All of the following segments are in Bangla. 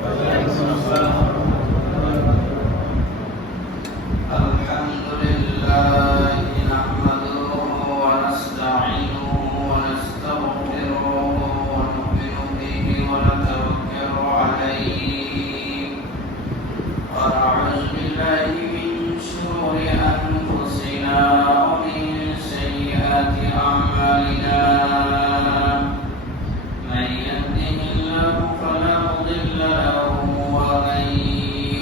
الحمد لله نحمده ونستعينه ونستغفره ونؤمن به ونتوكل عليه ونعوذ بالله من شرور أنفسنا ومن سيئات أعمالنا من يهده الله فلا مضل له ومن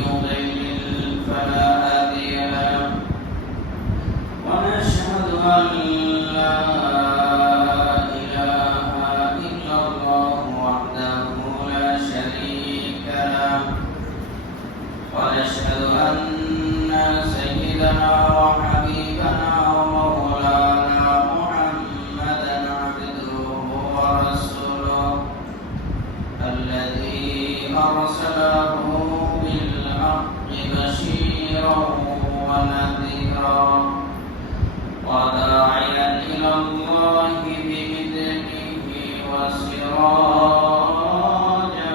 يضلل فلا هادي له ونشهد أن لا إله إلا الله وحده لا شريك له ونشهد أن سيدنا وحبيبنا ومولانا محمدا عبده ورسوله الذي أرسله بالحق بشيرا ونذيرا وداعيا إلى الله بإذنه وسراجا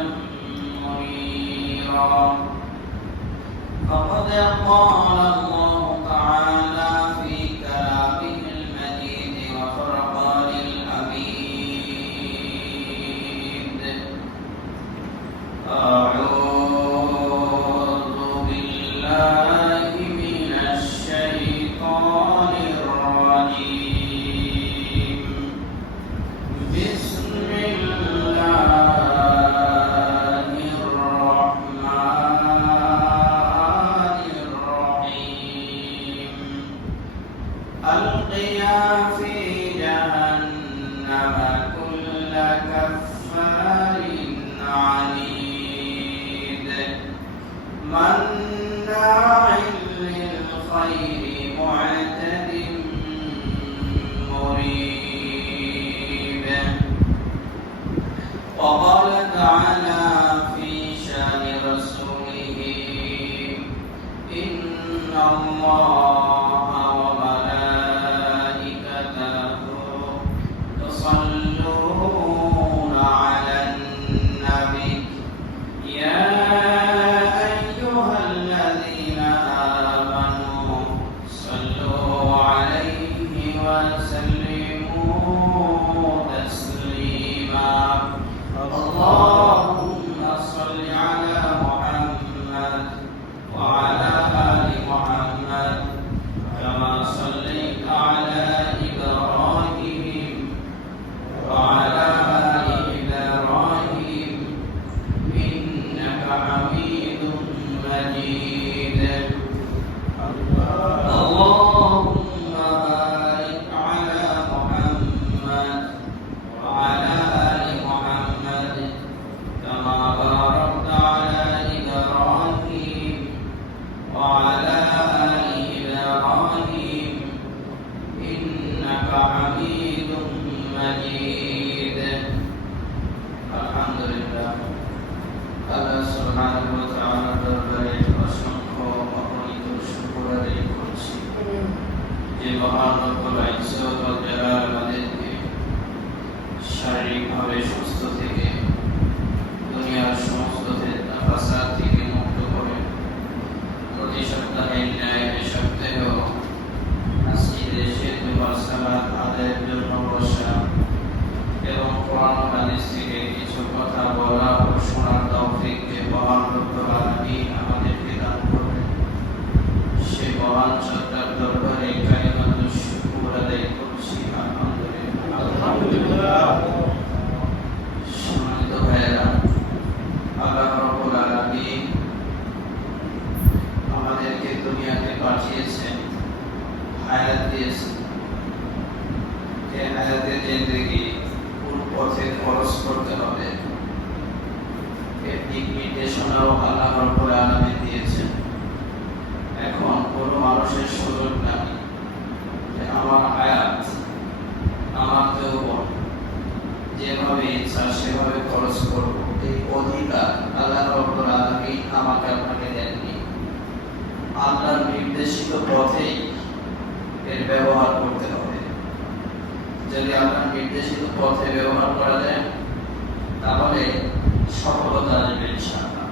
منيرا فقد قال الله تعالى في كلامه المجيد وفرقان الحميد أعوذ بالله من الشيطان الرجيم بسم الله الرحمن الرحيم ألقيا في جهنم كل كفار عنيد مناع للخير معتد مريب وقال تعالى في شان رسوله إن الله وملائكته يصلون على النبي يا أيها الذين آمنوا صلوا عليه وسلموا تسليما اللهم صل على محمد وعلى آل محمد كما صليت على إبراهيم وعلى آل إبراهيم إنك حميد مجيد اللهم بارك على محمد وعلى آل محمد كما باركت على إبراهيم وعلى آل إبراهيم إنك حميد مجيد الحمد لله আল্লাহ সুবহানাহু ওয়া তাআলার দরবারে অসংখ্য অগণিত শুকর আদায় করছি যে মহান রব্বুল ইজ্জত ওয়াল জালাল আমাদেরকে শারীরিকভাবে সুস্থ থেকে দুনিয়ার সমস্ত ফাসাদ থেকে মুক্ত করে প্রতি সপ্তাহে ন্যায় সপ্তাহেও মসজিদে এসে দুবার সালাত আদায়ের জন্য বসা এবং কোরআন হাদিস থেকে কিছু কথা বলা ও শোনার তৌফিককে মহান রব্বুল আলামিন আমাদেরকে দান করবেন সে মহান সত্তার দরবারে কালিমাতুশ শুকর আদায় করছি আলহামদুলিল্লাহ সম্মানিত ভাইয়েরা আল্লাহ রব্বুল আলামিন আমাদেরকে দুনিয়াতে পাঠিয়েছেন হায়াত দিয়েছেন যে হায়াতের জিন্দেগি পথে খরচ করতে হবে এর দিক নির্দেশনাও আল্লাহ রব্বুল আলামিন দিয়েছেন এখন কোনো মানুষের সুযোগ নাই যে আমার হায়াত আমার যৌবন যেভাবে ইচ্ছা সেভাবে খরচ করব এই অধিকার আল্লাহ রব্বুল আলামিন আমাকে আপনাকে দেননি আল্লাহর নির্দেশিত পথেই এর ব্যবহার করতে হবে যদি আপনার নির্দেশিত পথে ব্যবহার করা যায় তাহলে সফলতা আসবে ইনশাআল্লাহ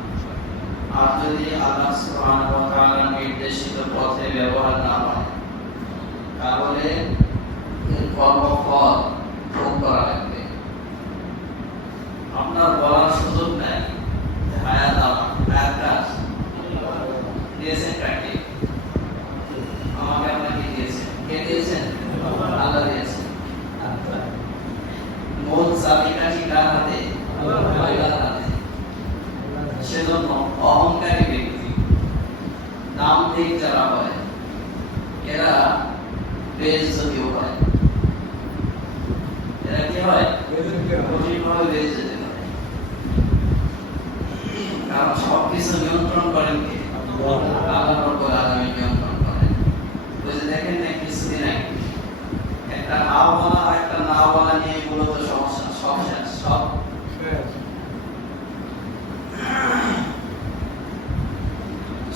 আর যদি আল্লাহ সুবহানাহু ওয়া তাআলার নির্দেশিত পথে ব্যবহার না হয় তাহলে এর কর্মফল ভোগ করা লাগবে। আপনার বলার সুযোগ নাই হায়াত আমার, হায়াত কাজ দিয়েছেন কাকে? আমাকে আপনাকে দিয়েছেন। কে দিয়েছেন? আল্লাহ দিয়েছেন। মূল চাবিকাঠি কার হাতে? আল্লাহর হাতে। সেজন্য অহংকারী ব্যক্তি, দাম্ভিক যারা হয়, এরা বেইজ্জতিও হয়। এরা কি হয়? কঠিনভাবে বেইজ্জতি হয়। কারণ সবকিছু নিয়ন্ত্রণ করেন কে? আল্লাহ রাব্বুল আলামিন নিয়ন্ত্রণ করেন। ওই যে দেখেন না কিছুদিন আগে একটা হাওয়ালা আর একটা নাওয়ালা নিয়ে মূলত সমস্যা, সব শেষ, সব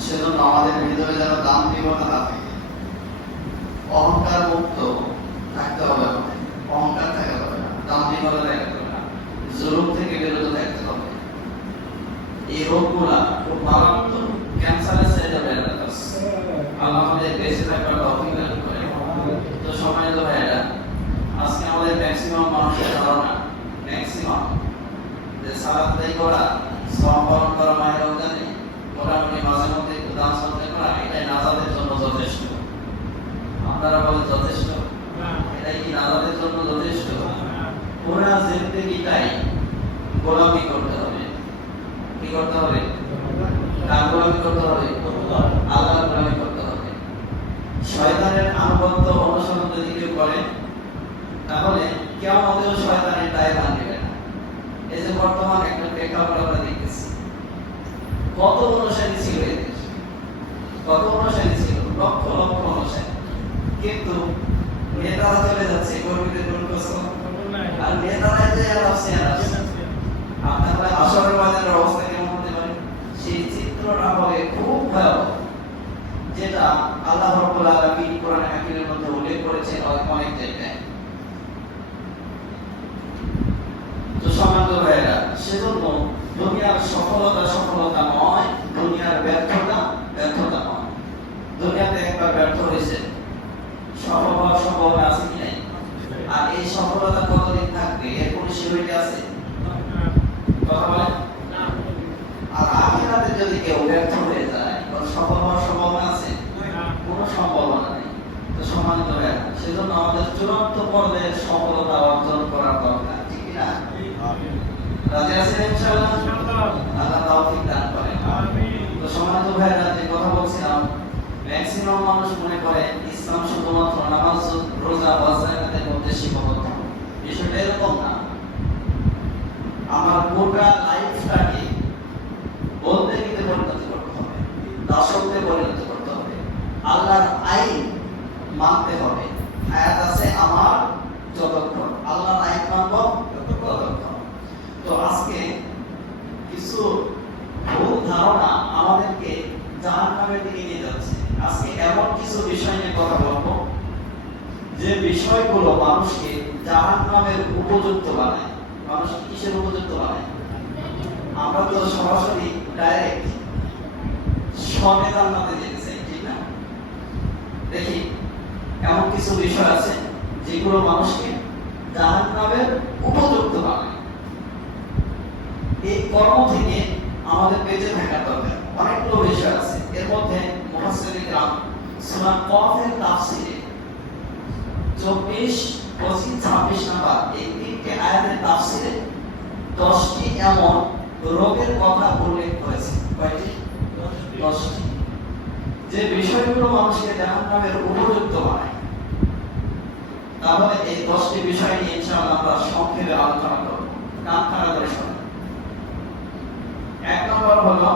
সেজন্য আমাদের ভিতরে যেন দাম্ভিকতা না থাকে, অহংকার মুক্ত থাকতে হবে। অহংকার থাকতে হবে না, দাম্ভিকতা থাকতে হবে না, জুলুম থেকে বিরত থাকতে হবে। এই রোগগুলা খুব মারাত্মক, ক্যান্সারের সাইডে বেড়ে যাচ্ছে। আল্লাহ আমাদের বেঁচে থাকার তৌফিক দান করেন। তো সম্মানিত ভাইয়েরা, আজকে আমাদের ম্যাক্সিমাম মানুষের ধারণা, ম্যাক্সিমাম যে সালাত আদায় করা, শ্রম পালন করা, মায়ের রমজানে মোটামুটি মাঝে মধ্যে একটু দান সদকা করা, এটাই নাজাতের জন্য যথেষ্ট। আপনারা বলেন যথেষ্ট? এটাই কি নাজাতের জন্য যথেষ্ট? পুরা জিন্দেগিটাই গোলামি করতে হবে। কি করতে হবে? কার গোলামি করতে হবে? আল্লাহর গোলামি করতে হবে। শয়তানের আনুগত্য অনুসরণ যদি কেউ করে তাহলে কিয়ামতেও শয়তানের দায় ভাঙবে না। এই যে বর্তমান একটা প্রেক্ষাপট আমরা দেখতেছি, কত অনুসারী ছিল এদের, কত অনুসারী ছিল, লক্ষ লক্ষ অনুসারী, কিন্তু নেতারা চলে যাচ্ছে, কর্মীদের কোনো খোঁজ আর নেতারাই যে আসছে। আপনারা আসরের বাজারের অবস্থা কেমন হতে পারে? সেই চিত্রটা হবে খুব ভয়াবহ, যেটা আল্লাহ রাব্বুল আলামিন কোরআনে হাকিমের মধ্যে উল্লেখ করেছেন অনেক জায়গায়। তো সম্মানিত ভাইয়েরা, সেজন্য দুনিয়ার সফলতা সফলতা নয়, দুনিয়ার ব্যর্থতা ব্যর্থতা নয়। দুনিয়াতে একবার ব্যর্থ হয়েছে, সফল হওয়ার সম্ভাবনা আছে কি নাই? আর এই সফলতা কতদিন থাকবে এর কোনো সিউরিটি আছে? কথা বলেন। আর আখিরাতে যদি কেউ ব্যর্থ হয়ে যায়, ওর সফল হওয়ার সম্ভাবনা আছে? কোনো সম্ভাবনা নেই। তো সম্মানিত ভাইয়েরা, সেজন্য আমাদের চূড়ান্ত পর্যায়ের সফলতা অর্জন করার দরকার, ঠিক না? রাজি আছেন ইনশাআল্লাহ? আল্লাহ তৌফিক দান করেন। তো সম্মানিত ভাইয়েরা, যে কথা বলছিলাম, ম্যাক্সিমাম মানুষ মনে করে ইসলাম শুধুমাত্র নামাজ, রোজা, হজ, যাকাতের মধ্যে সীমাবদ্ধ। বিষয়টা এরকম না। আমার গোটা লাইফটাকে বন্দেগীতে পরিণত করতে হবে, দাসত্বে পরিণত করতে হবে, আল্লাহর আইন মানতে হবে। হায়াত আছে আমার যতক্ষণ, আল্লাহর আইন মানব ততক্ষণ। তো আজকে কিছু ভুল ধারণা আমাদেরকে জাহান্নামের দিকে নিয়ে যাচ্ছে। আজকে এমন কিছু বিষয় নিয়ে কথা বলবো যে বিষয়গুলো মানুষকে জাহান্নামের উপযুক্ত বানায়। মানুষ কিসের উপযুক্ত বানায়? আমরা তো সরাসরি ডাইরেক্ট সবে জান্নাতে যেতে চাই, ঠিক না? দেখি এমন কিছু বিষয় আছে যেগুলো মানুষকে জাহান্নামের উপযুক্ত বানায়। এই কর্ম থেকে আমাদের বেঁচে থাকার দরকার। অনেকগুলো বিষয় আছে, এর মধ্যে মুফাসসিরিন کرام সূরা কফের তাফসীরে 24, 25, 26 নাম্বার এই তিনটি আয়াতের তাফসীরে 10টি এমন রোগের কথা উল্লেখ করেছে। কয়টি? 10টি, যে বিষয়গুলো মানুষকে জাহান্নামের উপযুক্ত বানায়। তাহলে এই 10টি বিষয় নিয়ে ইনশাআল্লাহ আমরা সংক্ষেপে আলোচনা করব। কান খাড়া করে শুনুন। 1 নম্বর হলো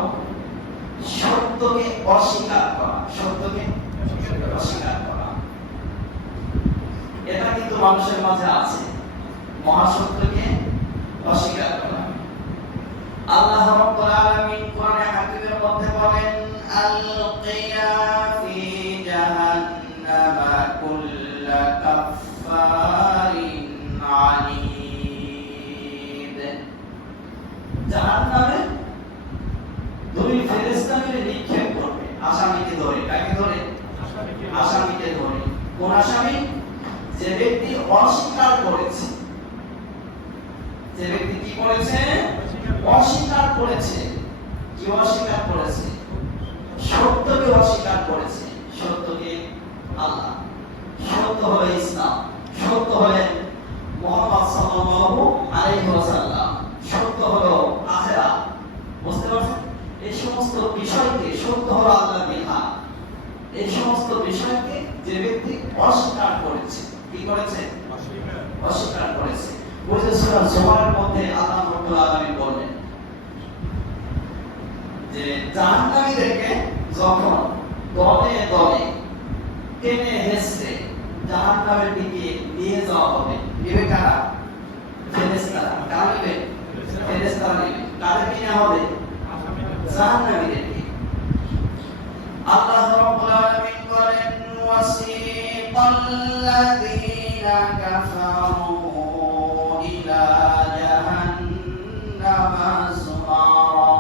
সত্যকে অস্বীকার করা। সত্যকে অস্বীকার করা, এটা কিন্তু মানুষের মাঝে আছে। মহাসত্যকে অস্বীকার করা। আল্লাহ রাব্বুল আলামিন কোরআনে হাকিমের মধ্যে বলেন, আলকিয়া ফি জাহান্নামা কুল্লা কাফফারিন আনিদ। জাহান্নামে 2 ফেরেশতা মিলে নিক্ষেপ করবে আসামিকে ধরে। কাকে ধরে? আসামিকে ধরে। কোন আসামি? যে ব্যক্তি অস্বীকার করেছে। যে ব্যক্তি কি করেছে? অস্বীকার করেছে। কি অস্বীকার করেছে? সত্যকে অস্বীকার করেছে। সত্যকে আল্লাহ, সত্য হলো ইসলাম, সত্য হলেন মুহাম্মদ সাল্লাল্লাহু আলাইহি ওয়াসাল্লাম, সত্য হলো আখিরাত। বুঝতে পারছেন? এই সমস্ত বিষয়কে, সত্য হলো আল্লাহর বিধান, এই সমস্ত বিষয়কে যে ব্যক্তি অস্বীকার করেছে, কি করেছে? অস্বীকার করেছে। ওই যে সূরা জুমারের মধ্যে আল্লাহ রাব্বুল আলামিন বলেন যে জাহান্নামীদেরকে যখন দলে দলে টেনে হেঁচড়ে জাহান্নামের দিকে নিয়ে যাওয়া হবে, নেবে কারা? ফেরেশতারা। কারা নেবে? ফেরেশতারা নেবে। কাদেরকে নেওয়া হবে? জাহান্নামীদেরকে। আল্লাহ রাব্বুল আলামিন বলেন ওয়াসিকাল্লাযীনা কাফারু ইলা জাহান্নামা যুমারা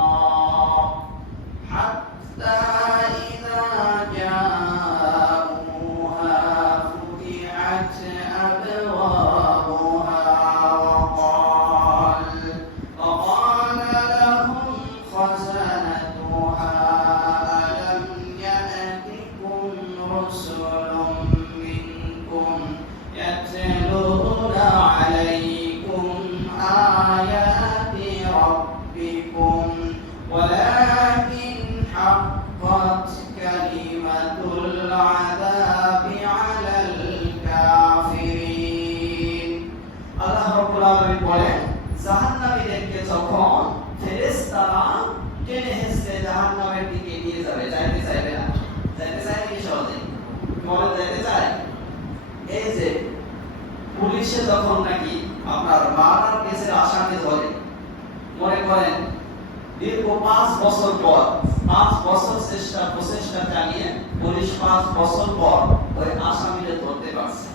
হাত্তা ইযা জাউহা ফুতিহাত আবওয়াবুহা وقال لهم خزنتها ألم يأتكم رسل منكم يتلون عليكم آيات ربكم ولكن حقت كلمة العذاب على الكافرين الله رب العالمين বলেন জাহান্নামীদেরকে যখন ফেরেশতারা টেনে হেঁচড়ে জাহান্নামের দিকে নিয়ে যাবে, যাইতে চাইবে না। যাইতে চায় কি সহজে? বলে যাইতে চায়? এই যে পুলিশে যখন নাকি আপনার মার্ডার কেসের আসামি ধরে, মনে করেন দীর্ঘ 5 বছর পর, 5 বছর প্রচেষ্টা চালিয়ে পুলিশ 5 বছর পর ওই আসামিকে ধরতে পারছে,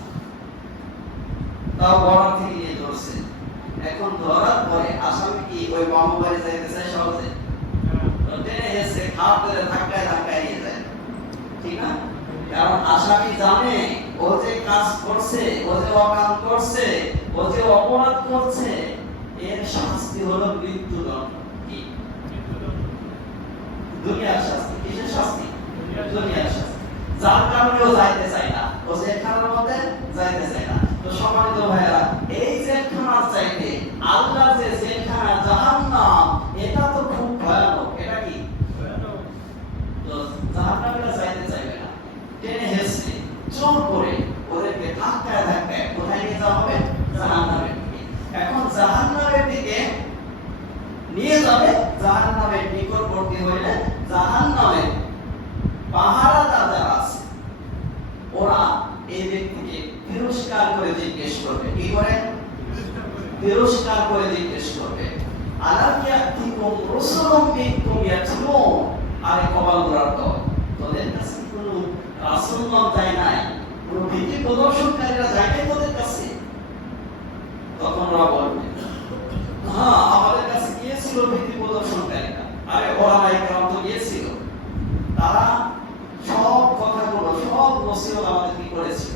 তাও বর্ডার থেকে নিয়ে ধরছে। এখন ধরার পরে আসামি কি ওই মামু বাড়ি যাইতে চায় সহজে? টেনে হেঁচড়ে খাপ ধরে ধাক্কায় ধাক্কায় নিয়ে যায়, ঠিক না? কারণ আসামি জানে ও যে কাজ করছে, ও যে অকাম করছে, ও যে অপরাধ করছে, এর শাস্তি হলো মৃত্যুদণ্ড। কি? দুনিয়ার শাস্তি। কিসের শাস্তি? দুনিয়ার শাস্তি। যার কারণে ও যাইতে চায় না, ও জেলখানার মধ্যে যাইতে চায় না। তো সম্মানিত ভাইরা, এই জেলখানার চাইতে আল্লাহর যে জেলখানা জাহান্নাম, এটা তো খুব ভয়ানক। এটা কি? তো জাহান্নামীরা যাইতে চাইবে না, টেনে হেঁচড়ে জোর করে ওদেরকে ধাক্কায় ধাক্কায় কোথায় নিয়ে যাওয়া হবে? জাহান্নামের দিকে। এখন জাহান্নামের দিকে নিয়ে যাবে, জাহান্নামের নিকটবর্তী হইলে জাহান্নামের পাহারাদার যারা আছে ওরা এই ব্যক্তিকে তিরস্কার করে জিজ্ঞেস করবে। কি করে? তিরস্কার করে জিজ্ঞেস করবে, আলাম ইয়াতিকুম রাসূলুম মিনকুম ইয়াতলুন, আরে কপালগুলোর তো তোদের কাছে কোনো রাসূলগণ যায় নাই, কোনো ভীতি প্রদর্শনকারীরা যায় নাই তোদের কাছে? তখন ওরা বলবে, হ্যাঁ আমাদের কাছে গিয়েছিল ভীতি প্রদর্শনকারীরা। আরে ওলামায়ে কেরাম তো গিয়েছিল, তারা সব কথাগুলো, সব নসিহত আমাদের কি করেছিল,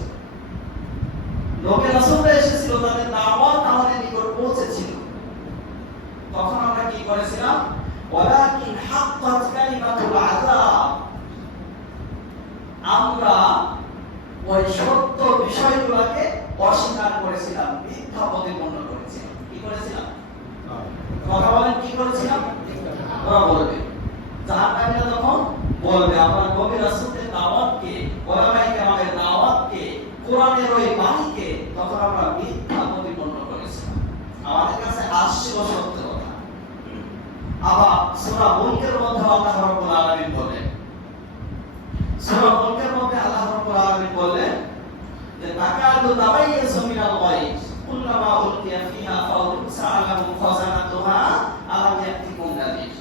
নবী রাসূলরা এসেছিল, তাদের দাওয়াত আমাদের নিকট পৌঁছেছিল। তখন আমরা কি করেছিলাম? ওয়ালাকিন হাক্কাত কালিমাতুল আযাব, আমরা ওই সত্য বিষয়গুলোকে অস্বীকার করেছিলাম, মিথ্যা প্রতিপন্ন করেছিলাম। কি করেছিলাম? কথা বলেন, কি করেছিলাম? ওরা বলবে, জাহান্নামীরা তখন বলবে, আমরা নবী রাসূলদের দাওয়াতকে, ওলামায়ে কেরামের দাওয়াতকে, কোরআনের ওই বাণীকে তখন আমরা মিথ্যা প্রতিপন্ন করেছিলাম, আমাদের কাছে আসছিল সত্য কথা। আবার সূরা মুলকের মধ্যে আল্লাহ রাব্বুল আলামিন বলেন, সূরা মুলকের মধ্যে আল্লাহ রাব্বুল আলামিন বলেন যে তাকাদু তাবাইয়াজু মিনাল গায়ব কুল্লামা উলকিয়া ফিহা ফাউজুন সাআলাহু খাজানাতুহা আলাম ইয়াতিকুম নাযীর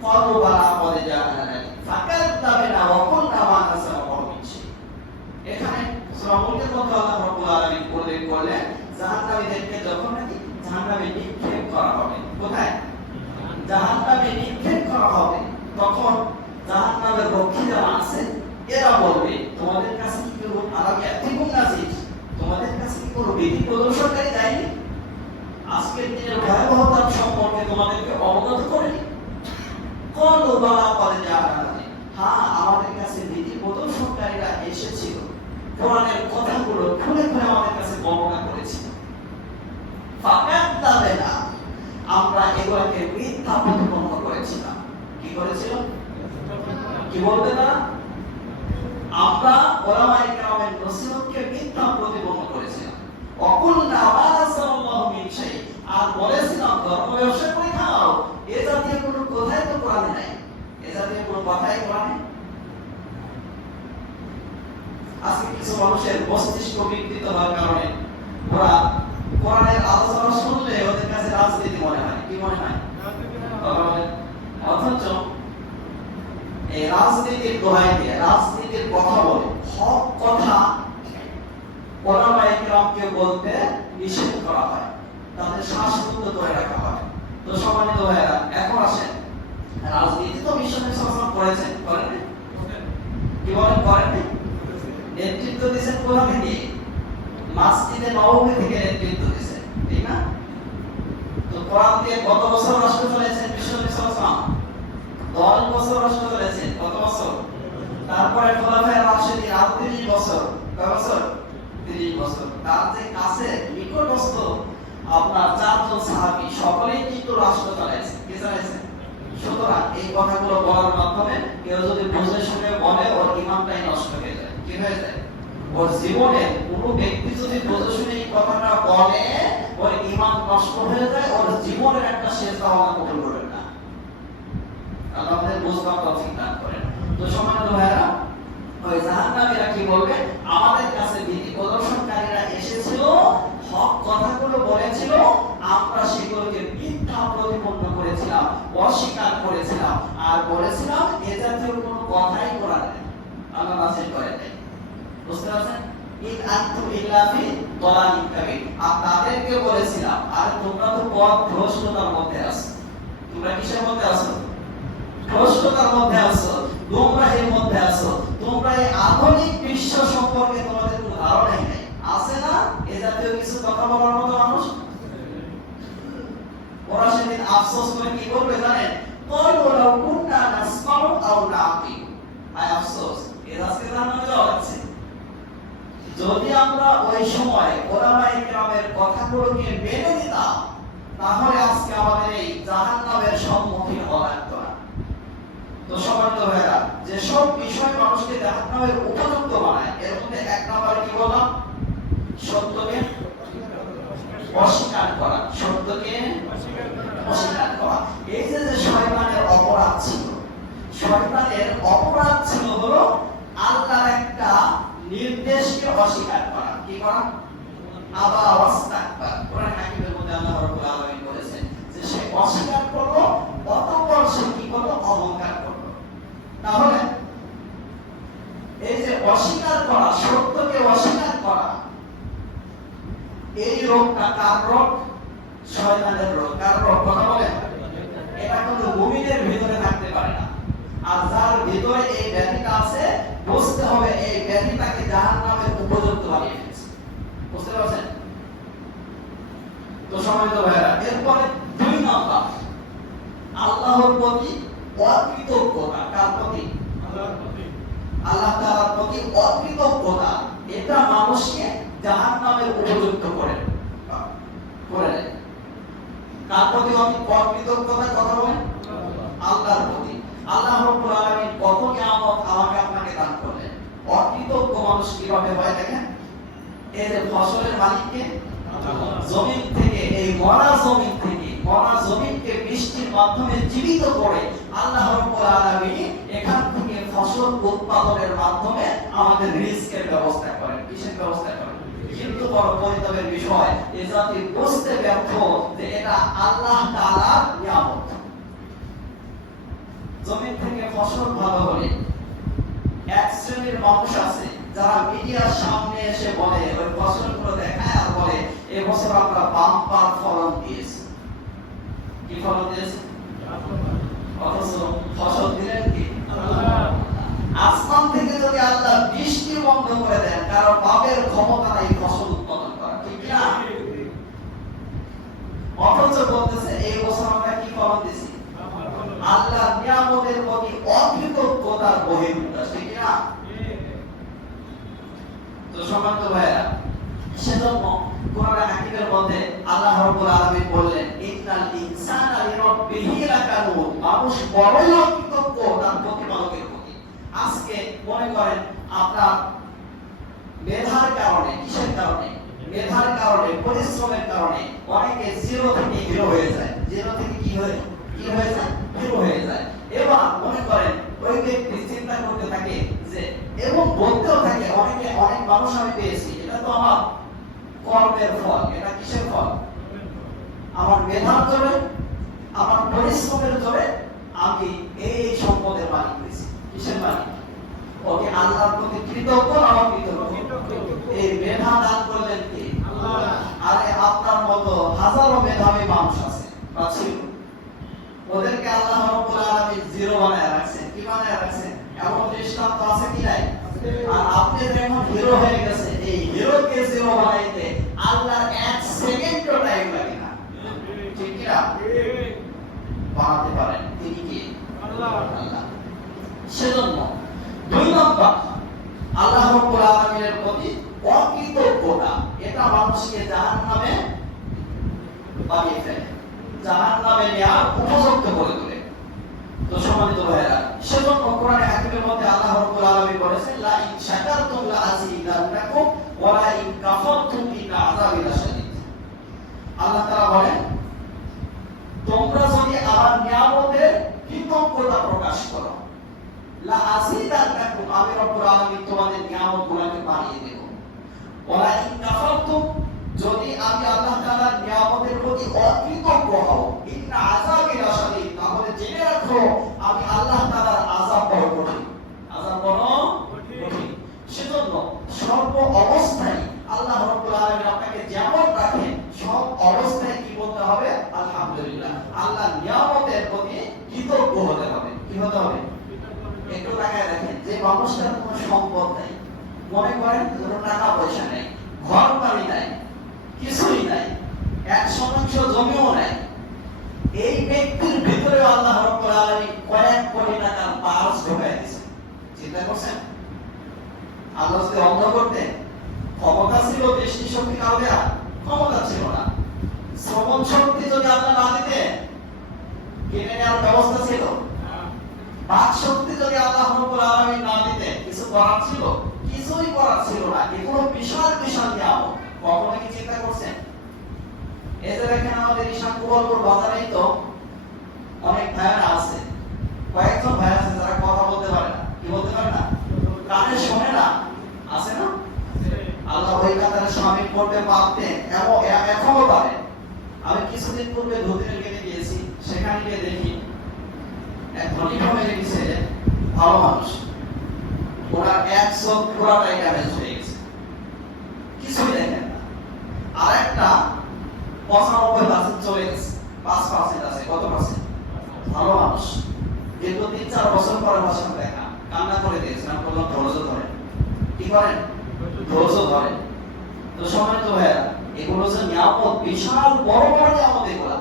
ক্বালু বালা ক্বাদ জাআনা ফাকাযযাবনা ওয়া কুননা মা নাসাবা বিহি। এখানে সূরা মুলকের মধ্যে আল্লাহ রাব্বুল আলামিন উল্লেখ করলেন জাহান্নামীদেরকে যখন নাকি জাহান্নামে নিক্ষেপ করা হবে। কোথায়? জাহান্নামে নিক্ষেপ করা হবে, তখন জাহান্নামের রক্ষী যারা আছে এরা বলবে, তোমাদের কাছে কি কোনো আলাদা এতটুকু নাজির, তোমাদের কাছে কি কোনো বিধি প্রদর্শনকারী যায়নি? আজকের দিনের ভয়াবহতার সম্পর্কে তোমাদেরকে অবগত করেনি? কলু বালা বলে জাহান্নামে, হ্যাঁ আমাদের কাছে বিধি প্রদর্শনকারীরা এসেছিল, কোরআনের কথাগুলো খুলে খুলে আমাদের কাছে বর্ণনা করেছিল। ফাকাদ্দাবেনা, আমরা এগুলোকে মিথ্যা প্রতিপন্ন করেছিলাম। কি করেছিল? কি বলবে না? আমরা ওলামায়ে কেরামের নসিহতকে মিথ্যা প্রতিপন্ন করেছিলাম। অকুলনা মা নাযালাল্লাহু মিন শাই, আর বলেছিলাম ধর্ম ব্যবসা করে খাও। এ জাতীয় কোনো কথাই তো কোরআনে নাই, এ জাতীয় কোনো কথাই কোরআনে। আজকে কিছু মানুষের মস্তিষ্ক বিকৃত হওয়ার কারণে ওরা কোরআনের আলোচনা শুনলে ওদের কাছে রাজনীতি মনে হয়। কি মনে হয়? অথচ এই রাজনীতির দোহাই দিয়ে রাজনীতির কথা বলে হক কথা ওলামায়ে কেরামকে বলতে নিষেধ করা হয়, তাদের শ্বাসরুদ্ধ করে রাখা হয়। তো সম্মানিত ভাইরা, এখন আসেন, রাজনীতি তো বিশ্বনবী সাল্লাল্লাহু আলাইহি ওয়াসাল্লাম করেছেন, করেন? কি বলেন? করেন? নেতৃত্ব দিয়েছেন কোথা থেকে? মসজিদে নববী থেকে নেতৃত্ব দিয়েছেন, ঠিক না? তো কোরআন দিয়ে কত বছর রাষ্ট্র চালাইছেন বিশ্বনবী সাল্লাল্লাহু আলাইহি ওয়াসাল্লাম? 10 বছর রাষ্ট্র চালাইছেন। কত বছর? তারপরে খোলাফায়ে রাশিদিন 30 বছর। কয় বছর? 30 বছর। তার যে কাছে নিকটস্থ আপনার 4 জন সাহাবী সকলেই কিন্তু রাষ্ট্র চালাইছে। কি চালাইছে? সুতরাং এই কথাগুলো বলার মাধ্যমে কেউ যদি বুঝে শুনে বলে, ওর ঈমানটাই নষ্ট হয়ে যায়। কি হয়ে যায়? ওর জীবনে কোনো ব্যক্তি যদি বুঝে শুনে এই কথাটা বলে, ওর ঈমান নষ্ট হয়ে যায়, ওর জীবনের একটা শেষ ধারণা কবুল করবে না। আল্লাহ আমাদের বুঝবার তৌফিক দান করেন। তো সম্মানিত ভাইরা, ওই জাহান্নামীরা কি বলবে? আমাদের কাছে বিধি প্রদর্শনকারীরা এসেছিল, হক কথাগুলো বলেছিল, আমরা সেগুলোকে মিথ্যা প্রতিপন্ন করেছিলাম, অস্বীকার করেছিলাম, আর বলেছিলাম এ জাতীয় কোনো কথাই কোরআনে নেই, আল্লাহ নাযিল করেন নাই। বুঝতে পারছেন? ইন আনতুম ইল্লা ফি দালালিন কাবীর। আর তাদেরকে বলেছিলাম, আর তোমরা তো পথ ভ্রষ্টতার মধ্যে আছো। তোমরা কিসের মধ্যে আছো? ভ্রষ্টতার মধ্যে আছো, গোমরাহির মধ্যে আছো। তোমরা এই আধুনিক বিশ্ব সম্পর্কে তোমাদের কোনো ধারণাই নেই। আছে না এ জাতীয় কিছু কথা বলার মতো মানুষ? ওরা সেদিন আফসোস করে কি করবে জানেন? ক্বালু লাউ কুননা নাসমাউ আও নাকিল। আয় আফসোস, এর আজকে জাহান্নামে যাওয়া হচ্ছে। যদি আমরা ওই সময় ওলামায়ে কেরামের কথাগুলোকে মেনে নিতাম, তাহলে আজকে আমাদের এই জাহান্নামের সম্মুখীন হওয়া লাগতো না। তো সম্মানিত ভাইরা, যে সব বিষয় মানুষকে জাহান্নামের উপযুক্ত বানায়, এর মধ্যে এক নম্বরে কি বললাম? সত্যকে অস্বীকার করা। সত্যকে অস্বীকার করা। এই যে শয়তানের অপরাধ ছিল, শয়তানের অপরাধ ছিল হলো আল্লাহর একটা নির্দেশকে অস্বীকার করা। কি করা? আবা ওয়াস্তাকবার। কোরআন হাকিমের মধ্যে আল্লাহ রাব্বুল আলামিন বলেছেন যে সে অস্বীকার করলো, অতঃপর সে কি করলো? অহংকার করলো। তাহলে এই যে অস্বীকার করা, সত্যকে অস্বীকার করা, এই রোগটা কার রোগ? শয়তানের রোগ। কার রোগ? কথা বলেন। এটা কোনো মুমিনের ভিতরে থাকতে পারে না। আর যার ভিতরে এই ব্যাধিটা আছে, বুঝতে হবে এই ব্যাধিটাকে জাহান্নামের উপযুক্ত বানিয়ে ফেলেছে। বুঝতে পারছেন? তো সম্মানিত ভাইরা, এরপরে 2 নম্বর, আল্লাহর প্রতি অকৃতজ্ঞতা। কার প্রতি? আল্লাহর প্রতি। আল্লাহ তাআলার প্রতি অকৃতজ্ঞতা, এটা মানুষকে জাহান্নামের উপযুক্ত করে দেয়। কার প্রতি অকৃতজ্ঞতা? কথা বলেন। আল্লাহর প্রতি। আল্লাহ রাব্বুল আলামিন কত নিয়ামত আমাকে আপনাকে দান করলেন। অকৃতজ্ঞ মানুষ কিভাবে হয় দেখেন। এই যে ফসলের মালিককে জমিন থেকে, এই মরা জমিনকে বৃষ্টির মাধ্যমে জীবিত করে আল্লাহ রাব্বুল আলামিন এখান থেকে ফসল উৎপাদনের মাধ্যমে আমাদের রিজকের ব্যবস্থা করেন। কিসের ব্যবস্থা করেন? কিন্তু বড় পরিতাপের বিষয়, এ জাতি বুঝতে ব্যর্থ যে এটা আল্লাহ তাআলার নিয়ামত। জমিন থেকে ফসল ভালো হলে এক শ্রেণীর মানুষ আছে যারা মিডিয়ার সামনে এসে বলে, ওই ফসলগুলো দেখায় আর বলে এবছর আমরা বাম্পার ফলন দিয়েছি। কি ফলন দিয়েছি? অথচ ফসল দিলেন কি আল্লাহ। আসমান থেকে যদি আল্লাহ বৃষ্টি বন্ধ করে দেন, কারণ পাপের ক্ষমতা নাই ফসল উৎপাদন করা, ঠিক না? অথচ বলতেছে এই বছর আমরা কি ফলন দিছি? আল্লাহ নিয়ামতের প্রতি অকৃতজ্ঞতার বহিঃপ্রকাশ, ঠিক না? তো সম্মানিত ভাইরা, সেজন্য কোরআন হাকিমের মধ্যে আল্লাহ রাব্বুল আলামিন বললেন, ইন্নাল ইনসানা লিরাব্বিহি লাকানুন, মানুষ বড়ই অকৃতজ্ঞ তার প্রতিপালকের প্রতি। আজকে মনে করেন আপনার মেধার কারণে, কিসের কারণে? মেধার কারণে, পরিশ্রমের কারণে অনেকে জিরো থেকে হিরো হয়ে যায়। জিরো থেকে কি হয়ে যায়? হিরো হয়ে যায়। এবার মনে করেন ওই ব্যক্তি চিন্তা করতে থাকে যে, এবং বলতেও থাকে অনেক মানুষ আমি পেয়েছি, এটা তো আমার কর্মের ফল। এটা কিসের ফল? আমার মেধার জোরে, আমার পরিশ্রমের জোরে আমি এই সম্পদের মালিক হয়েছি। কিসের মালিক? ওকে আল্লাহর প্রতি কৃতজ্ঞ না অকৃতজ্ঞ? এই মেধা দান করলেন কে? আল্লাহ। আরে আপনার মতো হাজারো মেধাবী মানুষ আছে বা ছিল, ওদেরকে আল্লাহ রাব্বুল আলামিন জিরো বানায় রাখছেন। কি বানায় রাখছেন? এমন দৃষ্টান্ত আছে কি নাই? আর আপনি যখন হিরো হয়ে গেছে, এই হিরোকে জিরো বানাইতে আল্লাহর 1 সেকেন্ডও টাইম লাগে না, ঠিক কি না? বানাতে পারেন তিনি কি? আল্লাহ। সেজন্য 2 নম্বর, আল্লাহ রাব্বুল আলামিনের প্রতি অকৃতজ্ঞতা, এটা মানুষকে জাহান্নামে বানিয়ে ফেলে, জাহান্নামে নেওয়ার উপযুক্ত করে তোলে। তো সম্মানিত ভাইরা, সেজন্য কোরআন হাকিমের মধ্যে আল্লাহ রাব্বুল আলামিন বলেছেন, লা ইন শাকারতুম লা আযীদান্নাকুম ওয়া লা ইন কাফারতুম ইন্না আযাবি লাশাদীদ। আল্লাহ তাআলা বলেন, তোমরা যদি আমার নিয়ামতের কৃতজ্ঞতা প্রকাশ করো, লা আযীদান্নাকুম, আমি রব্বুল আলামিন তোমাদের নিয়ামতগুলোকে বাড়িয়ে দেব। ওয়া লা ইন কাফারতুম, যদি আমি আল্লাহ তাআলার নিয়ামতের প্রতি অকৃতজ্ঞ হও, ইন্না আযাবি লাশাদীদ, তাহলে জেনে রাখো আমি আল্লাহ তাআলার আযাব বড় কঠিন। আযাব বড় কঠিন। সেজন্য সর্ব অবস্থায় আল্লাহ রাব্বুল আলামিন আপনাকে যেমন রাখেন, সব অবস্থায় কি বলতে হবে? আলহামদুলিল্লাহ। আল্লাহর নিয়ামতের প্রতি কৃতজ্ঞ হতে হবে। কি হতে হবে? একটু তাকায় দেখেন, যে মানুষটার কোনো সম্পদ নাই, মনে করেন কোনো টাকা পয়সা নেই, ঘর বাড়ি নাই, কিছুই নাই, 1% জমিও নাই, এই ব্যক্তির ভিতরে আল্লাহ রাব্বুল আলামিন কয়েক কোটি টাকার পার্স ঢোকায় দিয়েছেন। চিন্তা করছেন? আল্লাহ যদি অন্ধ করতেন, ক্ষমতা ছিল, দৃষ্টি শক্তি কারো দেয়া ক্ষমতা ছিল না, শ্রবণ শক্তি যদি আল্লাহ না দিতেন, কিনে নেওয়ার ব্যবস্থা ছিল, বাক শক্তি যদি আল্লাহ রাব্বুল আলামিন না দিতেন, কিছু করার ছিল? কিছুই করার ছিল না। এগুলো বিশাল বিশাল নিয়ামত। কখনো কি চিন্তা করছেন? এই যে দেখেন আমাদের ঈশান কুবলপুর বাজারেই তো অনেক ভাইরা আছে, কয়েকজন ভাই আছে যারা কথা বলতে পারে না। কি বলতে পারে না? কানে শোনে না, আছে না? আল্লাহ ওই কাতারে শামিল করতে পারতেন, এখনো পারে। আমি কিছুদিন পূর্বে ধুতির গেটে গিয়েছি, সেখানে গিয়ে দেখি এক ধনী ফ্যামিলির ছেলে, ভালো মানুষ, ওনার 1 চোখ পুরাটাই ড্যামেজ হয়ে গেছে, কিছুই দেখেন না। আর একটা 95% চলে গেছে, 5% আছে। কত পার্সেন্ট? ভালো মানুষ। দীর্ঘ 3-4 বছর পরে আমার সাথে দেখা, কান্না করে দিয়েছিলাম, বললাম ধৈর্য ধরেন। কি করেন? ধৈর্য ধরেন। তো সম্মানিত ভাইয়া, এগুলো যে নিয়ামত, বিশাল বড় বড় নিয়ামত এগুলা,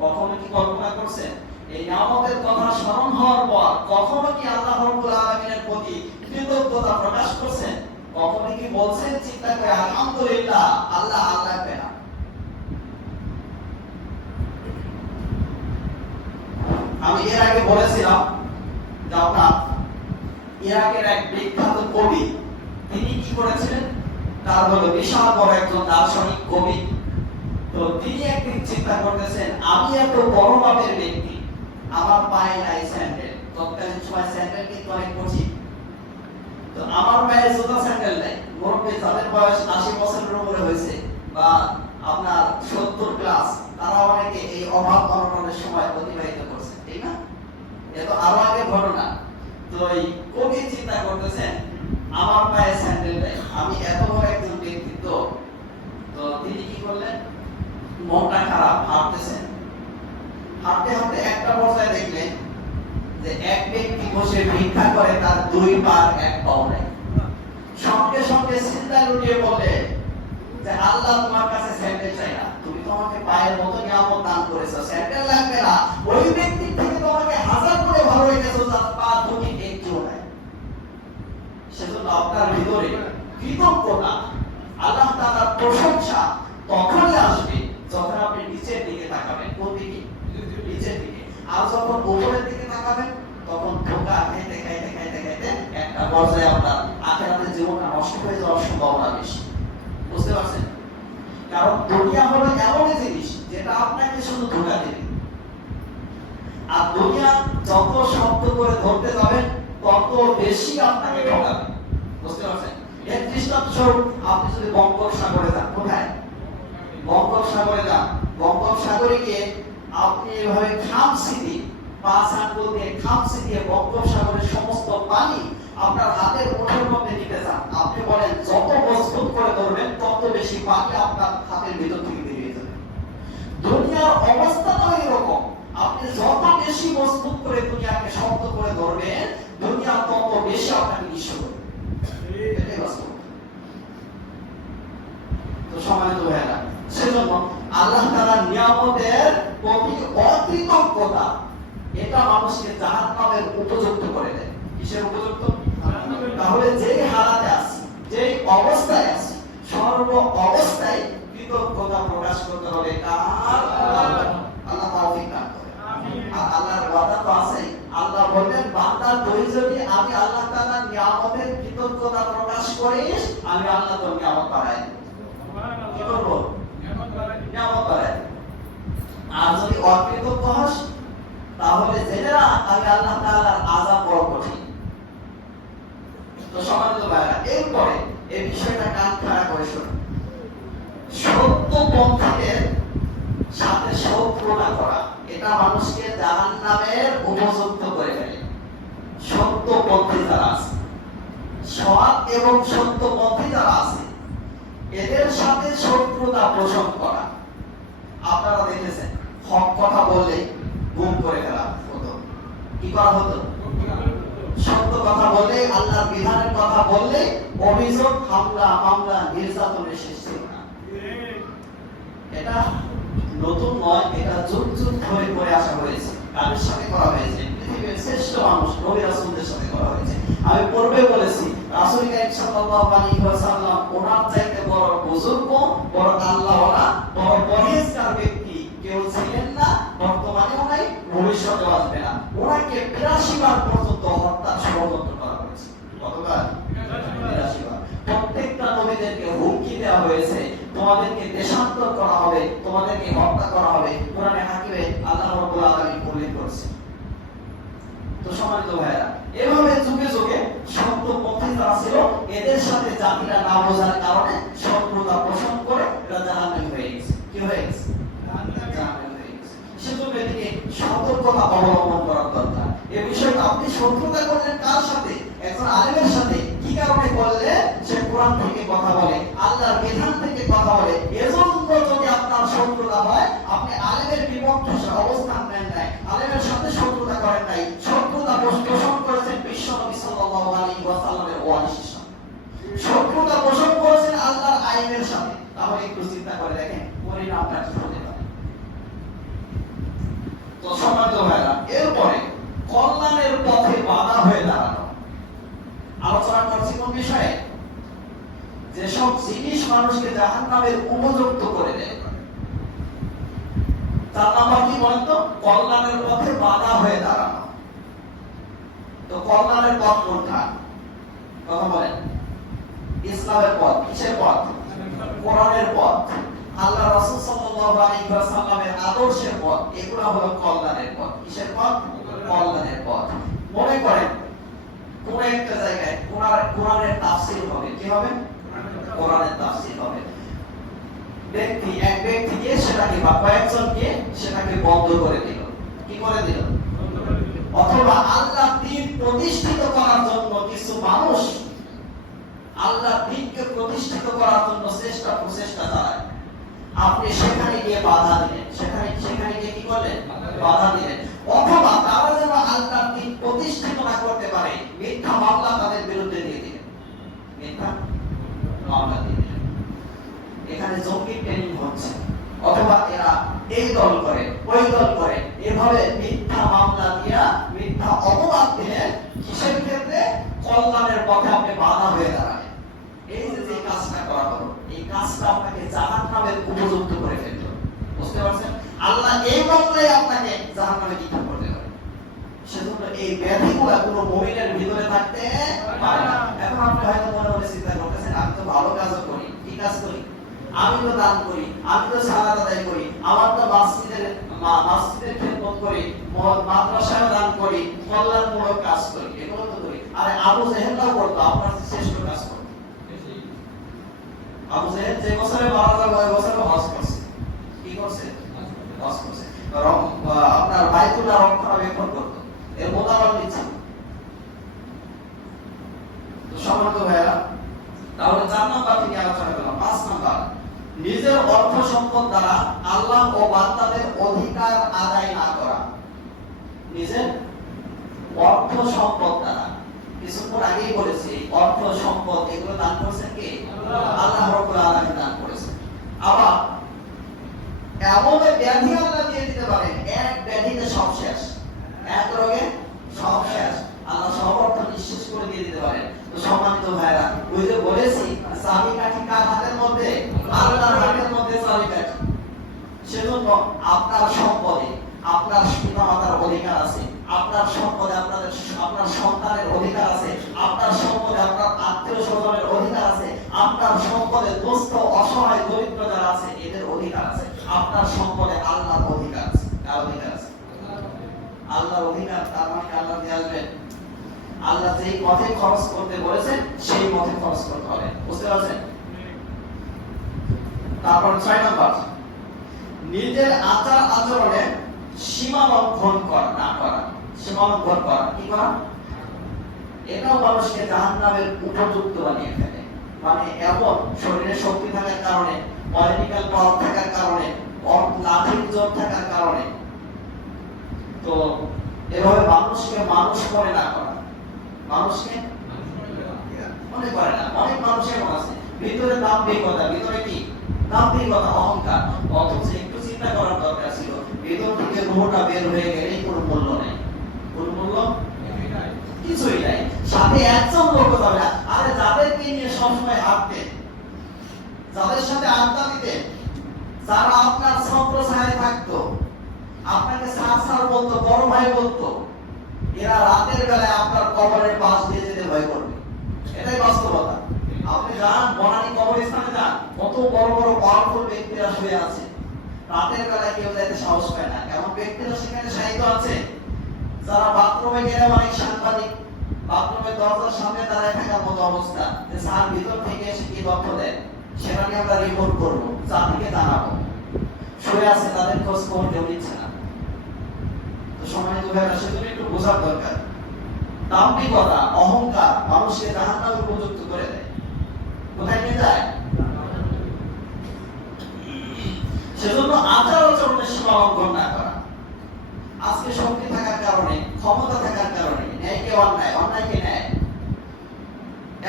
কখনো কি কল্পনা করছেন? এই নিয়ামতের কথা স্মরণ হওয়ার পর কখনো কি আল্লাহ রাব্বুল আলামিনের প্রতি কৃতজ্ঞতা প্রকাশ করছেন? কখনো কি বলছেন চিন্তা করে, আলহামদুলিল্লাহ, আল্লাহ আল্লাহ পেনা? আমি এর আগে বলেছিলাম যে আপনার ইরাকের এক বিখ্যাত কবি, তিনি কি করেছিলেন? তার হলো বিশাল বড় একজন দার্শনিক কবি। তো তিনি একদিন চিন্তা করতেছেন, আমি এত বড় মাপের ব্যক্তি, আমার পায়ে নাই স্যান্ডেল। তৎকালীন সময় স্যান্ডেল কিন্তু অনেক কঠিন। তো আমার পায়ে জুতা স্যান্ডেল নাই। মুরব্বী যাদের বয়স 80 বছরের উপরে হয়েছে বা আপনার 70 প্লাস, তারা অনেকে এই অভাব অনটনের সময় অতিবাহিত করছে, ঠিক না? এটা আরো আগে ঘটনা। তো এই কবি চিন্তা করতেছেন, আমার পায়ে স্যান্ডেল নাই, আমি এত বড় একজন ব্যক্তিত্ব। তো তিনি কি করলেন? মনটা খারাপ, হাঁটতেছেন, হাঁটতে হাঁটতে একটা পর্যায়ে দেখলেন বসে ভিক্ষা করে, তার দুই পার এক পাও নেই। সঙ্গে সঙ্গে চিন্তা লুটিয়ে বলে যে আল্লাহ তোমার কাছে স্যান্ডেল চাই না, তুমি তো আমাকে পায়ের মতো নিয়ামত দান করেছো, স্যান্ডেল লাগবে না। ওই ব্যক্তি থেকে তোমাকে হাজার করে ভালো রেখেছো, যার পা দুটি একটিও নাই। সেজন্য আপনার ভিতরে কৃতজ্ঞতা, আল্লাহ তাআলার প্রশংসা তখনই আসবে যখন আপনি নিচের দিকে তাকাবেন। কোন দিকে? নিচের দিকে। আর যখন উপরের দিকে তাকাবেন তখন ধোঁকা খাইতে খাইতে খাইতে খাইতে একটা পর্যায়ে আপনার আখিরাতের জীবনটা নষ্ট হয়ে যাওয়ার সম্ভাবনা বেশি। বুঝতে পারছেন? কারণ দুনিয়া হলো এমন জিনিস যেটা আপনাকে শুধু ধোঁকা দেবে, আর দুনিয়া যত শব্দ করে ধরতে যাবেন তত বেশি আপনাকে ঠকাবে। বুঝতে পারছেন? এর দৃষ্টান্তস্বরূপ আপনি যদি বঙ্গোপসাগরে যান, কোথায়? বঙ্গোপসাগরে যান, বঙ্গোপসাগরে গিয়ে আপনি এভাবে খামসি দিয়ে, পাঁচ আঙ্গুল দিয়ে খামসি দিয়ে বঙ্গোপসাগরের সমস্ত পানি আপনার হাতের মুঠোর মধ্যে নিতে চান, আপনি বলেন যত মজবুত করে ধরবেন তত বেশি পানি আপনার হাতের ভিতর থেকে বেরিয়ে যাবে। দুনিয়ার অবস্থাটাও এরকম, আপনি যত বেশি মজবুত করে দুনিয়াকে শক্ত করে ধরবেন, দুনিয়া তত বেশি আপনাকে নিঃস্ব করবে। এটাই বাস্তব। তো সম্মানিত ভাইয়েরা, সেজন্য আল্লাহ তাআলার নিয়ামতের প্রতি অকৃতজ্ঞতা এটা মানুষকে জাহান্নামের উপযুক্ত করে দেয়। কিসের উপযুক্ত? তাহলে যেই হালাতে আছি, যেই অবস্থায় আছি, সর্ব অবস্থায় কৃতজ্ঞতা প্রকাশ করতে হবে কার? আল্লাহ তাওফিক দান করে। আর আল্লাহর ওয়াদা তো আছে, আল্লাহ বলেন বান্দা তুই যদি আমি আল্লাহ তাআলার নিয়ামতের কৃতজ্ঞতা প্রকাশ করিস, আমি আল্লাহ তোর নিয়ামত বাড়াই দেব। কি করব? নিয়ামত বাড়াই। আর যদি অকৃতজ্ঞ হস তাহলে জেনে না আমি আল্লাহ তাআলার আযাব বড় কঠিন। তো সম্মানিত ভাইরা, এরপরে এই বিষয়টা কান খাড়া করে শুনুন। সত্যপন্থীদের সাথে শত্রুতা করা এটা মানুষকে জাহান্নামের উপযুক্ত করে ফেলে। সত্যপন্থী যারা আছে, সৎ এবং সত্যপন্থী যারা আছে, এদের সাথে শত্রুতা পোষণ করা। আপনারা দেখেছেন হক কথা বললে গুম করে ফেলা হতো। কি করা হতো? সত্য কথা বললে, আল্লাহর বিধানের কথা বললে অভিযোগ, হামলা, মামলা, নির্যাতনের শেষ ছিল না। এটা নতুন নয়, এটা যুগ যুগ ধরে করে আসা হয়েছে। কাদের সাথে করা হয়েছে? পৃথিবীর শ্রেষ্ঠ মানুষ নবী রাসূলদের সাথে করা হয়েছে। আমি পূর্বে বলেছি রাসূল কারীম সাল্লাল্লাহু আলাইহি ওয়াসাল্লাম ওনার চাইতে বড় বুজুর্গ, বড় আল্লাহওয়ালা, বড় পরহেজগার ব্যক্তি কেউ ছিলেন না, বর্তমানেও নাই, ভবিষ্যতেও আসবে না। ওনাকে ৮২ বার পর্যন্ত হত্যার ষড়যন্ত্র করা হয়েছে। কতবার? ৮২ বার। প্রত্যেকটা নবীদেরকে হুমকি দেওয়া হয়েছে, তোমাদেরকে দেশান্তর করা হবে, তোমাদেরকে হত্যা করা হবে। কোরআনে হাকিমে আল্লাহ রাব্বুল আলামিন উল্লেখ করেছেন। তো সম্মানিত ভাইরা, এভাবে যুগে যুগে সত্যপন্থী যারা ছিল, এদের সাথে জাতিরা না বোঝার কারণে শত্রুতা পোষণ করে এরা জাহান্নামী হয়ে গেছে। কি হয়ে গেছে? জাহান্নামী হয়ে গেছে। সেজন্য এদিকে সতর্কতা অবলম্বন করার দরকার। এই বিষয়টা আপনি শত্রুতা করলেন কার সাথে? একজন আলেমের সাথে। কি কারণে করলে? সে কোরআন থেকে কথা বলে, আল্লাহর বিধান থেকে কথা বলে। এজন্য যদি আপনার শত্রুতা হয়, আপনি আলেমের বিপক্ষে অবস্থান নেন নাই, আলেমের সাথে শত্রুতা করেন নাই, শত্রুতা পোষণ করেছেন বিশ্ব নবী সাল্লাল্লাহু আলাইহি ওয়াসাল্লামের ওয়ারিসের সাথে, শত্রুতা পোষণ করেছেন আল্লাহর আইনের সাথে। তাহলে একটু চিন্তা করে দেখেন পরিণামটা কি হতে পারে। তো সম্মানিত ভাইরা, এরপরে কল্যাণের পথে বাধা হয়ে দাঁড়ানো। আলোচনা করছি কোন বিষয়ে? যেসব জিনিস মানুষকে জাহান্নামের উপযুক্ত করে দেয়। ৪ নাম্বার কি বলেন তো? কল্যাণের পথে বাধা হয়ে দাঁড়ানো। তো কল্যাণের পথ কোনটা? কথা বলেন। ইসলামের পথ। কিসের পথ? কোরআনের পথ, আল্লাহ রাসূল সাল্লাল্লাহু আলাইহি ওয়াসাল্লামের আদর্শের পথ। এগুলো হলো কল্যাণের পথ। কিসের পথ? কল্যাণের পথ। মনে করেন কোন একটা জায়গায় কোরআনের তাফসীর হবে। কি হবে? কোরআনের তাফসীর হবে। এক ব্যক্তিকে সেটাকে বা কয়েকজনকে সেটাকে বন্ধ করে দিল। কি করে দিল? অথবা আল্লাহ দ্বীন প্রতিষ্ঠিত করার জন্য কিছু মানুষ আল্লাহ দ্বীনকে প্রতিষ্ঠিত করার জন্য প্রচেষ্টা চালায়। আপনি সেখানে গিয়ে বাধা দিলেন, সেখানে গিয়ে কি করলেন? বাধা দিলেন। অথবা তারা যেন আল্লাহ দ্বীন প্রতিষ্ঠিত না এভাবে মিথ্যা মামলা দিয়া মিথ্যা অপবাদ দিলে কিসের ক্ষেত্রে? কল্যাণের পথে আপনি বাধা হয়ে দাঁড়ায়। এই যে কাজটা করা হলো, এই কাজটা আপনাকে জাহান্নামের উপযুক্ত করে ফেললো। বুঝতে পারছেন? আল্লাহ এই মামলায় আপনাকে জাহান্নামে নিক্ষেপ করতে পারে। সেজন্য এই ব্যাধিগুলো কোনো মুমিনের ভিতরে থাকতে পারে না। এখন আপনি হয়তো মনে মনে চিন্তা করতেছেন, আমি তো ভালো কাজও করি, কি কাজ করি? আমি তো দান করি, আমি তো সালাত আদায় করি, আমার তো মাসজিদের খেদমত করি, মাদ্রাসায় দান করি, কল্যাণমূলক কাজ করি, এগুলো তো করি। আরে আবু জেহেলও করতো, আপনার শ্রেষ্ঠ কাজ করতো। আবু জেহেল যে বছরে মারা যাবে ওই বছরে হজ করছে। কি করছে? হজ করছে। আপনার বাইতুল্লাহ রক্ষণাবেক্ষণ করতো, এর মোতাবাক দিচ্ছে। তো সম্মানিত ভাইরা, তাহলে 4 নাম্বার থেকে আলোচনা করলাম। 5 নাম্বার, নিজের অর্থ সম্পদ দ্বারা আল্লাহ ও বান্দাদের অধিকার আদায় না করা। নিজের অর্থ সম্পদ দ্বারা, কিছুক্ষণ আগেই বলেছি, অর্থ সম্পদ এগুলো দান করেছেন কে? আল্লাহ রাব্বুল আলামিন দান করেছেন। আবার এমন ব্যাধি আল্লাহ দিয়ে দিতে পারেন, এক ব্যাধিতে সব শেষ, এক রোগে সব শেষ, আল্লাহ সব অর্থ নিঃশেষ করে দিয়ে দিতে পারেন। তো সম্মানিত ভাইরা, ওই যে বলেছি চাবিকাঠি কার হাতের মধ্যে? আল্লাহর হাতের মধ্যে চাবিকাঠি। সেজন্য আপনার সম্পদে আপনার পিতামাতার অধিকার আছে, আপনার সম্পদে আপনার সন্তানের অধিকার আছে, আপনার সম্পদে আপনার আত্মীয় স্বজনের অধিকার আছে, আপনার সম্পদে দুস্থ অসহায় দরিদ্র যারা আছে এদের অধিকার আছে, আপনার সম্পদে আল্লাহর অধিকার আছে। কার অধিকার আছে? আল্লাহর অধিকার। তার মানে আল্লাহ দিয়ে আসবেন, আল্লাহ যেই পথে খরচ করতে বলেছেন সেই পথে খরচ করতে হবে। বুঝতে পারছেন? তারপর 6 নাম্বার, নিজের আচার আচরণে সীমা লঙ্ঘন না করা। সীমা লঙ্ঘন করা কি করা? এটাও মানুষকে জাহান্নামের উপযুক্ত বানিয়ে ফেলে। মানে এমন শরীরে শক্তি থাকার কারণে, পলিটিক্যাল পাওয়ার থাকার কারণে, লাঠির জোর থাকার কারণে, তো এভাবে মানুষকে মানুষ করে না করা। মানুষকে মনে করে না। অনেক মানুষ এমন আছে ভিতরে দাম্ভিকতা, ভিতরে কি দাম্ভিকতা, অহংকার, অথচ একটু চিন্তা করার দরকার ছিল, ভিতর থেকে রূহটা বের হয়ে গেলেই কোনো মূল্য নেই। কোনো মূল্য কিছুই নাই। সাথে একজন লোক যাবে না। আরে যাদেরকে নিয়ে সবসময় হাঁটতেন, যাদের সাথে আড্ডা দিতেন, যারা আপনার সম্প্রসারণে থাকতো, আপনাকে স্যার বলতো, বড় ভাই বলতো, এরা রাতের বেলায় আপনার কবরের পাশ দিয়ে যেতে ভয় করবে। এটাই বাস্তবতা। আপনি যান বনানী কবরস্থানে যান, কত বড় বড় পাওয়ারফুল ব্যক্তিরা শুয়ে আছে, রাতের বেলায় কেউ যাইতে সাহস পায় না। এমন ব্যক্তিরা সেখানে শায়িত আছে যারা বাথরুমে গেলে অনেক সাংবাদিক বাথরুমের দরজার সামনে দাঁড়ায় থাকার মতো অবস্থা, যে স্যার ভিতর থেকে এসে কি তথ্য দেয় সেটা নিয়ে আমরা রিপোর্ট করবো, জাতিকে জানাবো। শুয়ে আছে, তাদের খোঁজ খবর কেউ নিচ্ছে না। তো সম্মানিত ভাইরা, সেজন্য একটু বোঝার দরকার। দাম্ভিকতা, অহংকার মানুষকে জাহান্নামে উপযুক্ত করে দেয়। কোথায় নিয়ে যায়? সেজন্য আচার আচরণের সীমা লঙ্ঘন না করা। আজকে শক্তি থাকার কারণে, ক্ষমতা থাকার কারণে ন্যায়কে অন্যায়, অন্যায়কে ন্যায়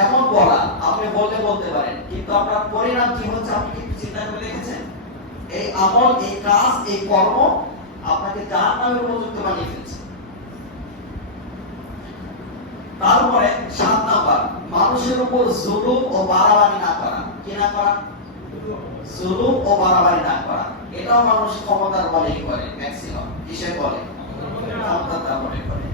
এমন বলা, আপনি বলতে পারেন, কিন্তু আপনার পরিণাম কি হচ্ছে আপনি কি চিন্তা করে দেখেছেন? এই আমল, এই কাজ, এই কর্ম আপনাকে জাহান্নামের উপযুক্ত বানিয়ে ফেলছে। তারপরে 7 নাম্বার, মানুষের উপর জুলুম ও বাড়াবাড়ি না করা। কি না করা? জুলুম ও বাড়াবাড়ি না করা। এটাও মানুষ ক্ষমতার বলেই করে, ম্যাক্সিমাম কিসের বলে? ক্ষমতার বলে করে।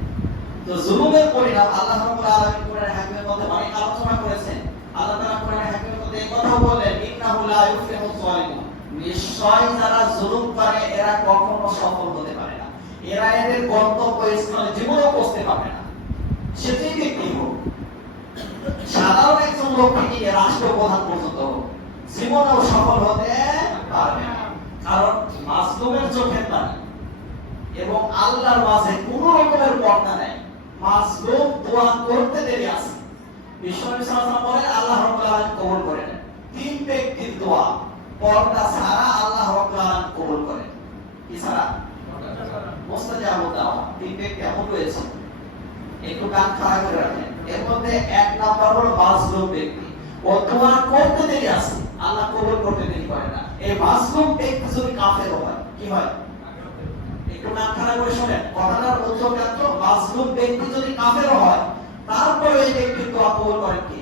তো জুলুমের পরিণাম আল্লাহ রাব্বুল আলামিন কোরআনের হাকিমের মধ্যে অনেক আলোচনা করেছেন। আল্লাহ তাআলা কোরআনের হাকিমের মধ্যে এই কথা বলেন, ইন্নাহু লা ইউফলিহুজ জালিমুন, নিশ্চয় যারা জুলুম করে এরা কখনো সফল হতে পারে না, এরা এদের গন্তব্যস্থলে জীবনেও পৌঁছতে পারবে না। সেটাই ব্যক্তি হোক, সাধারণ একজন লোক থেকে রাষ্ট্রপ্রধান পর্যন্ত জীবনেও সফল হতে পারবে না। কারণ মাজলুমের চোখের পানি এবং আল্লাহর মাঝে কোনো রকমের পর্দা নাই। মাজলুম দোয়া করতে দেরি আছে। বিশ্বনবী সাল্লাল্লাহু আলাইহি ওয়াসাল্লাম বলেন, আল্লাহ রাব্বুল আলামিন কবুল করেন 3 ব্যক্তির দোয়া, পর্দা ছাড়া আল্লাহ রাব্বুল আলামিন কবুল করেন। কি ছাড়া? মুস্তাজাবুদ দাওয়া। 3 ব্যক্তি এমন রয়েছে, একটু কান খাড়া করে রাখেন। এর মধ্যে 1 নাম্বার হলো মাজলুম ব্যক্তি, ও দোয়া করতে দেরি আছে, আল্লাহ কবুল করতে দেরি করে না। এই মাজলুম ব্যক্তি যদি কাফের হয় কি হয়? এই একটু নাক খারাপ করে শোনেন, কথাটার উত্তর এত মাজলুম ব্যক্তি যদি কাফেরও হয়, তারপরে এই ব্যক্তি দোয়া কবুল করেন কি?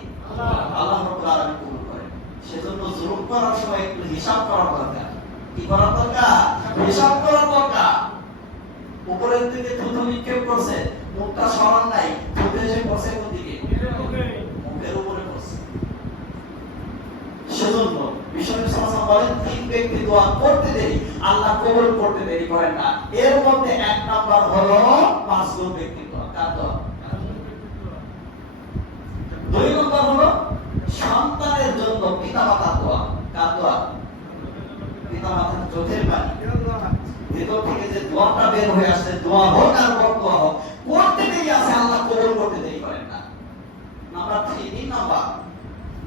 আল্লাহ রাব্বুল আলামিন কবুল করেন। সেজন্য জুলুম করার সময় একটু হিসাব করা দরকার। কি করা দরকার? হিসাব করা দরকার। উপরের দিকে থুতু নিক্ষেপ করছে, মুখটা সমান নাই, থুতু এসে পড়ছে কোন দিকে? মুখের উপরে পড়ছে। সেজন্য বিশ্বনবী সাল্লাল্লাহু আলাইহি ওয়াসাল্লাম বলেন, তিন ব্যক্তি দোয়া করতে দেরি আল্লাহ কবুল করতে দেরি করেন না। এর মধ্যে এক নাম্বার হলো মাজলুম ব্যক্তি দোয়া। কার দোয়া? দুই নম্বর হলো সন্তানের জন্য পিতামাতার দোয়া। কার দোয়া? পিতামাতার চোখের পানি ভেতর থেকে যে দোয়াটা বের হয়ে আসছে, দোয়া হোক আর বদদোয়া হোক, করতে দেরি আছে আল্লাহ কবুল করতে দেরি করেন না। নাম্বার 3, 3 নাম্বার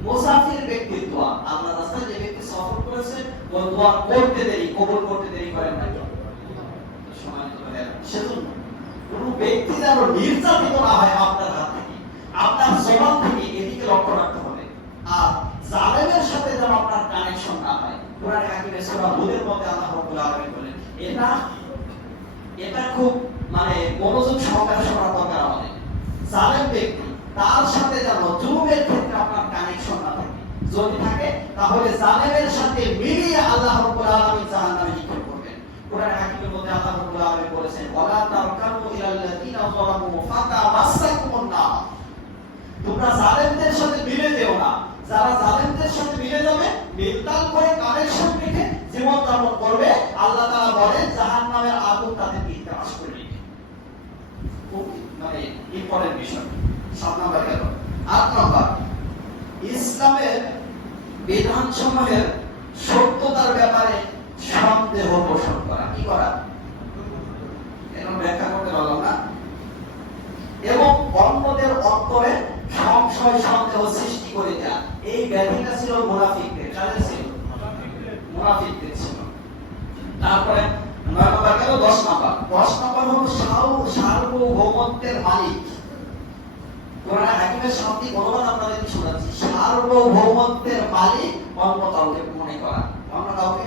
মুসাফির ব্যক্তির দোয়া। আল্লাহ রাস্তায় যে ব্যক্তি সফর করেছে, ও দোয়া করতে দেরি, কবুল করতে দেরি করেন না। সম্মানিত ভাইরা, সেজন্য কোন ব্যক্তি যেন নির্যাতিত না হয় আপনার হাত থেকে, আপনার জবান থেকে, এদিকে লক্ষ্য রাখতে হবে। আর জালেমের সাথে যেন আপনার কানেকশন না হয়। কোরআন হাকিমে সূরা হুদের মধ্যে আল্লাহ রাব্বুল আলামিন বলেন, এটা খুব মানে মনোযোগ সহকারে শোনার দরকার আমাদের। জালেম ব্যক্তি, তার সাথে যেন জুলুমের ক্ষেত্রে আপনার কানেকশন না থাকে। যদি থাকে তাহলে জালেমের সাথে মিলিয়ে আল্লাহ রাব্বুল আলামিন জাহান্নামে নিক্ষেপ করবেন। কোরআন হাকিমের মধ্যে আল্লাহ রাব্বুল আলামিন বলেছেন, ওয়ালা তারকানু ইলাল্লাযিনা যালামু ফাতামাসসাকুমুন নার। তোমরা জালেমদের সাথে মিলে যেও না। যারা জালেমদের সাথে মিলে যাবে, মিলতাল করে কানেকশন রেখে জীবন যাপন করবে, আল্লাহ তাআলা বলেন জাহান্নামের আগুন তাদেরকে গ্রাস করে নেবে। খুব মানে ইম্পর্টেন্ট বিষয়। 7 নাম্বার গেল। 8 নাম্বার, ইসলামের বিধানসমূহের সত্যতার ব্যাপারে সন্দেহ পোষণ করা। কি করা? এখন ব্যাখ্যা করতে পারলাম না। এবং অন্যদের অন্তরে সংশয় সন্দেহ সৃষ্টি করে দেয়া, এই ব্যাধিটা ছিল মুনাফিকদের। কাদের ছিল? মুনাফিকদের ছিল। তারপরে 9 নাম্বার গেল। 10 নাম্বার। 10 নাম্বার হলো সার্বভৌমত্বের মালিক। কোরআন হাকিমের শান্তি বলবান আপনাদেরকে শোনাচ্ছি। সার্বভৌমত্বের মালিক অন্য কাউকে মনে করা। অন্য কাউকে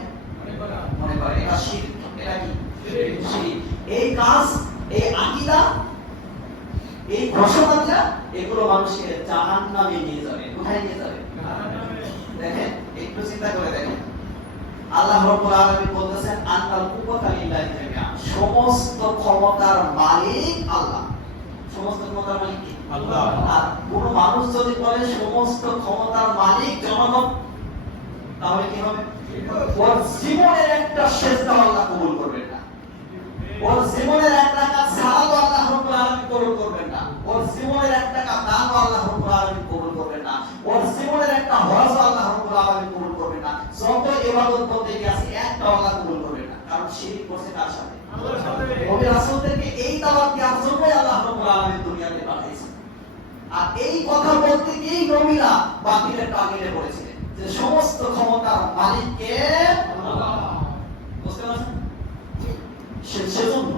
মনে করা, এটা শিরক। এটা কি? শিরক। এই কাজ, এই আকীদা, এই ঘোষণাটা, এগুলো মানুষকে জাহান্নামে নিয়ে যাবে। কোথায় নিয়ে যাবে? দেখেন, একটু চিন্তা করে দেখেন। আল্লাহ রাব্বুল আলামিন বলতেছেন, আনাল কুওয়াতা লিল্লাহি জামিআ। সমস্ত ক্ষমতার মালিক আল্লাহ। সমস্ত ক্ষমতার মালিক কি? আল্লাহ। আর কোন মানুষ যদি বলে সমস্ত ক্ষমতার মালিক জনগণ, তাহলে কি হবে? ওর জীবনের একটা সেজদা আল্লাহ কবুল করবেন না। ওর জীবনের এক রাকাত সালাত আল্লাহ রাব্বুল আলামিন কবুল করবেন না। ওর জীবনের এক টাকা দান আল্লাহ রাব্বুল আলামিন কবুল করবেন না। ওর জীবনের একটা হজ আল্লাহ রাব্বুল আলামিন কবুল করবেন না। যত ইবাদত বন্দেগী আছে একটা আল্লাহ কবুল করবেন না। কারণ শিরক করছে কার সাথে? আল্লাহর সাথে। নবী রাসূলদেরকে এই দাওয়াত দেওয়ার জন্যই আল্লাহ রাব্বুল আলামিন দুনিয়াতে পাঠিয়েছেন। আর এই কথা বলতে গিয়েই নবীরা বাতিলের টার্গেটে পড়েছিলেন যে সমস্ত ক্ষমতার মালিক কে? আল্লাহ। বুঝতে পারছেন? সেজন্য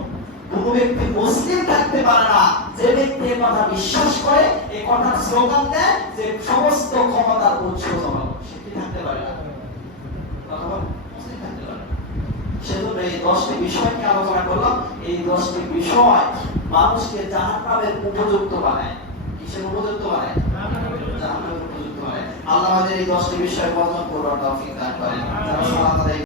কোন ব্যক্তি মুসলিম থাকতে পারে না যে ব্যক্তি এই কথা বিশ্বাস করে, এই কথার স্লোগান দেয় যে সমস্ত ক্ষমতার উৎস জনগণ। সে কি থাকতে পারে না? কথা বল, মুসলিম থাকতে পারে না। সেজন্য এই 10টি বিষয়কে আলোচনা করলাম। এই 10টি বিষয় মানুষকে জাহান্নামের উপযুক্ত বানায়। কিসের উপযুক্ত বানায়? জাহান্নামের উপযুক্ত বানায়। আল্লাহ আমাদের এই 10টি বিষয় বর্ণনা করার তৌফিক দান করেন। যারা সালাত আদায়